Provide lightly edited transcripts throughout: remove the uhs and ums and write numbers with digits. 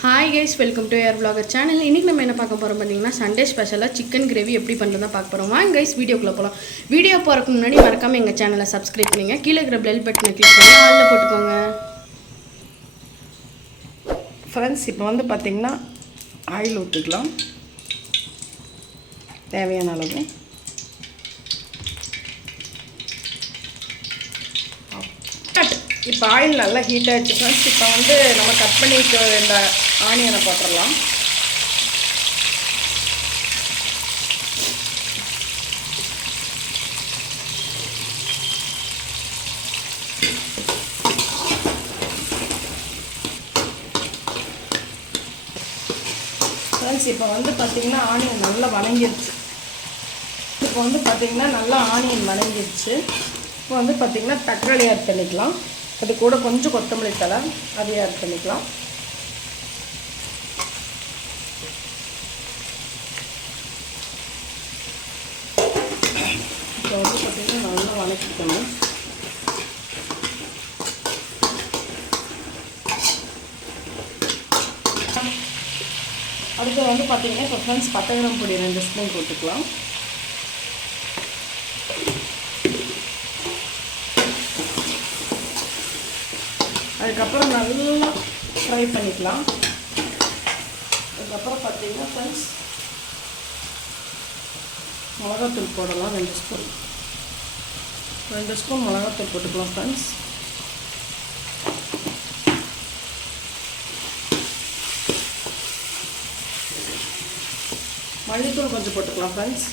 Hi guys, welcome to air vlogger channel. இன்றைக்கி நம்ம என்ன பார்க்க போகிறோம் பார்த்தீங்கன்னா, சண்டே ஸ்பெஷலாக சிக்கன் கிரேவி எப்படி பண்ணுறதா பார்க்க போகிறோம். வாங்க கைஸ், வீடியோக்குள்ளே போகலாம். வீடியோ போகிறதுக்கு முன்னாடி மறக்காமல் எங்கள் சேனலை சப்ஸ்கிரைப் பண்ணுங்கள். கீழே இருக்கிற பெல் பட்டனை கிளிக் பண்ணி ஆளில் போட்டுக்கோங்க. ஃப்ரெண்ட்ஸ், இப்போ வந்து பார்த்திங்கன்னா ஆயில் ஊற்றிக்கலாம் தேவையான அளவு. இப்போ ஆயில் நல்லா ஹீட் ஆகிடுச்சு ஃப்ரெண்ட்ஸ். இப்போ வந்து நம்ம கட் பண்ணிக்க இந்த ஆனியனை போட்டுடலாம். ஃப்ரெண்ட்ஸ், இப்போ வந்து பார்த்திங்கன்னா ஆனியன் நல்லா வணங்கிடுச்சு. இப்போ வந்து பார்த்திங்கன்னா நல்லா ஆனியன் வணங்கிடுச்சு. இப்போ வந்து பார்த்திங்கன்னா தக்காளி ஆட் பண்ணிக்கலாம். அது கூட கொஞ்சம் கொத்தமல்லி தழை அதையும் ஆட் பண்ணிக்கலாம். இப்போ வந்து பார்த்திங்கன்னா நல்லா வணக்கிக்கணும். அடுத்து வந்து பார்த்திங்கன்னா இப்போ ஃப்ரெண்ட்ஸ் பட்டை கிராம்பு பொடி 2 ஸ்பூன் போட்டுக்கலாம். அதுக்கப்புறம் நல்லா ஃப்ரை பண்ணிக்கலாம். அதுக்கப்புறம் பார்த்திங்கன்னா ஃப்ரெண்ட்ஸ் மிளகாத்தூள் போடலாம். 2 ஸ்பூன் மிளகாத்தூள் போட்டுக்கலாம் ஃப்ரெண்ட்ஸ். மல்லித்தூள் கொஞ்சம் போட்டுக்கலாம் ஃப்ரெண்ட்ஸ்.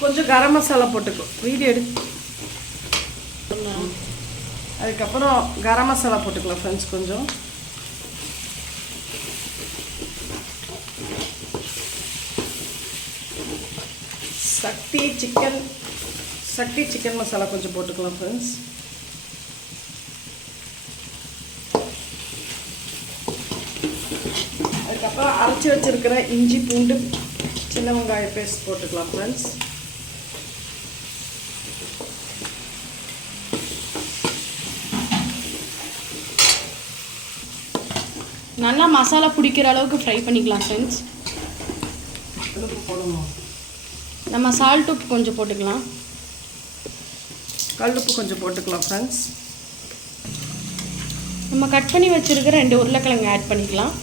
கொஞ்சம் கரம் மசாலா போட்டுக்கோ. வீடியோ அதுக்கப்புறம் கரம் மசாலா போட்டுக்கலாம் ஃப்ரெண்ட்ஸ். கொஞ்சம் சக்தி சிக்கன் மசாலா கொஞ்சம் போட்டுக்கலாம் ஃப்ரெண்ட்ஸ். அதுக்கப்புறம் அரைச்சி வச்சிருக்கிற இஞ்சி பூண்டு சின்ன வெங்காய பேஸ்ட் போட்டுக்கலாம் ஃப்ரெண்ட்ஸ். நல்லா மசாலா பிடிக்கிற அளவுக்கு ஃப்ரை பண்ணிக்கலாம் ஃப்ரெண்ட்ஸ். நம்ம சால்ட் உப்பு கொஞ்சம் போட்டுக்கலாம். கல்லுப்பு கொஞ்சம் போட்டுக்கலாம் ஃப்ரெண்ட்ஸ். நம்ம கட் பண்ணி வச்சுருக்கிற 2 உருளைக்கிழங்கு ஆட் பண்ணிக்கலாம்.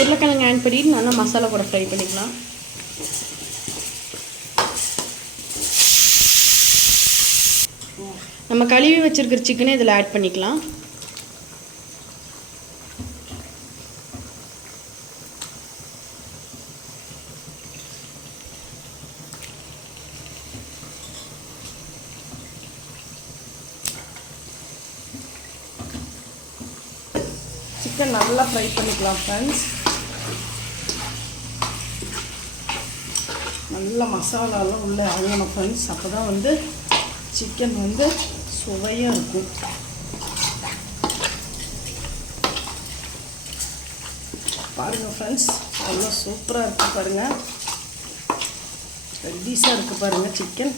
உருளைக்கிழங்கு ஆட் பண்ணிட்டு நல்லா மசாலா கூட ஃப்ரை பண்ணிக்கலாம். நம்ம கழுவி வச்சுருக்கிற சிக்கனை இதில் ஆட் பண்ணிக்கலாம். சிக்கன் நல்லா ஃப்ரை பண்ணிக்கலாம் ஃப்ரெண்ட்ஸ். நல்லா மசாலாலாம் உள்ளே அழகணும் ஃப்ரெண்ட்ஸ். அப்போ தான் வந்து சிக்கன் வந்து சுவையாக இருக்கும். பாருங்கள் ஃப்ரெண்ட்ஸ், அவ்வளோ சூப்பராக இருக்குது பாருங்கள். ரெடிஸாக இருக்குது பாருங்கள் சிக்கன்.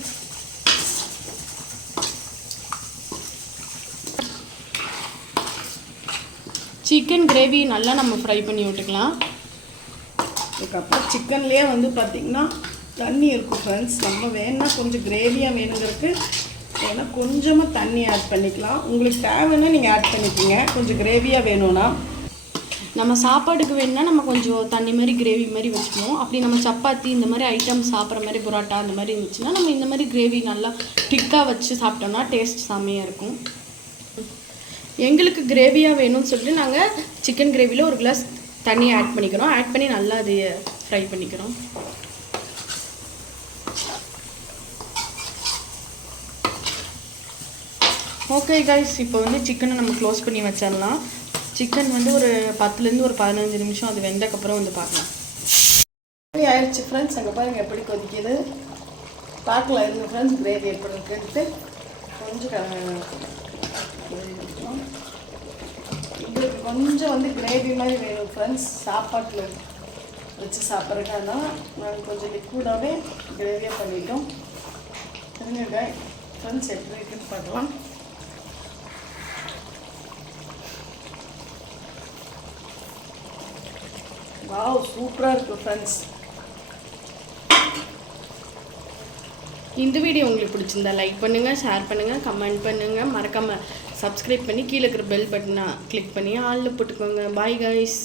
சிக்கன் கிரேவி நல்லா நம்ம ஃப்ரை பண்ணி விட்டுக்கலாம். அதுக்கப்புறம் சிக்கன்லேயே வந்து பார்த்திங்கன்னா தண்ணி இருக்கும் ஃப்ரெண்ட்ஸ். நம்ம வேணுன்னா கொஞ்சம் கிரேவியாக வேணுங்கிறதுக்கு ஏன்னா கொஞ்சமாக தண்ணி ஆட் பண்ணிக்கலாம். உங்களுக்கு தேவைன்னா நீங்கள் ஆட் பண்ணிக்கோங்க. கொஞ்சம் கிரேவியாக வேணும்னா நம்ம சாப்பாட்டுக்கு வேணுன்னா நம்ம கொஞ்சம் தண்ணி மாதிரி கிரேவி மாதிரி வச்சுக்குவோம். அப்படி நம்ம சப்பாத்தி இந்த மாதிரி ஐட்டம் சாப்பிட்ற மாதிரி புரோட்டா அந்த மாதிரி இருந்துச்சுன்னா நம்ம இந்த மாதிரி கிரேவி நல்லா திக்காக வச்சு சாப்பிட்டோம்னா டேஸ்ட் செம்மையாக இருக்கும். எங்களுக்கு கிரேவியாக வேணும்னு சொல்லிட்டு நாங்கள் சிக்கன் கிரேவியில் 1 கிளாஸ் தண்ணி ஆட் பண்ணிக்கிறோம். ஆட் பண்ணி நல்லா அதை ஃப்ரை பண்ணிக்கிறோம். ஓகே கைஸ், இப்போ வந்து சிக்கனை நம்ம க்ளோஸ் பண்ணி வச்சிடலாம். சிக்கன் வந்து ஒரு 10லேருந்து ஒரு 15 நிமிஷம் அது வெந்தக்கப்புறம் வந்து பார்க்கலாம். ஆயிடுச்சு ஃப்ரெண்ட்ஸ். அங்கே பாருங்கள் எப்படி கொதிக்குது. பார்க்கலாம் இருங்க ஃப்ரெண்ட்ஸ் கிரேவி எப்படி இருக்குன்ட்டு. கொஞ்சம் உங்களுக்கு கொஞ்சம் வந்து கிரேவி மாதிரி வேணும் ஃப்ரெண்ட்ஸ். சாப்பாட்டில் வச்சு சாப்பிட்றதுக்காக தான் நாங்கள் கொஞ்சம் லிக்விடாகவே கிரேவியாக பண்ணிட்டோம். சரிங்க ஃப்ரெண்ட்ஸ், எப்படி இருக்குன்னு பார்க்கலாம். வாவ், சூப்பராக இருக்குது ஃப்ரெண்ட்ஸ். இந்த வீடியோ உங்களுக்கு பிடிச்சிருந்தா லைக் பண்ணுங்கள், ஷேர் பண்ணுங்கள், கமெண்ட் பண்ணுங்கள், மறக்காமல் சப்ஸ்கிரைப் பண்ணி கீழே இருக்கிற பெல் பட்டனை கிளிக் பண்ணி ஆளில் போட்டுக்கோங்க. Bye guys.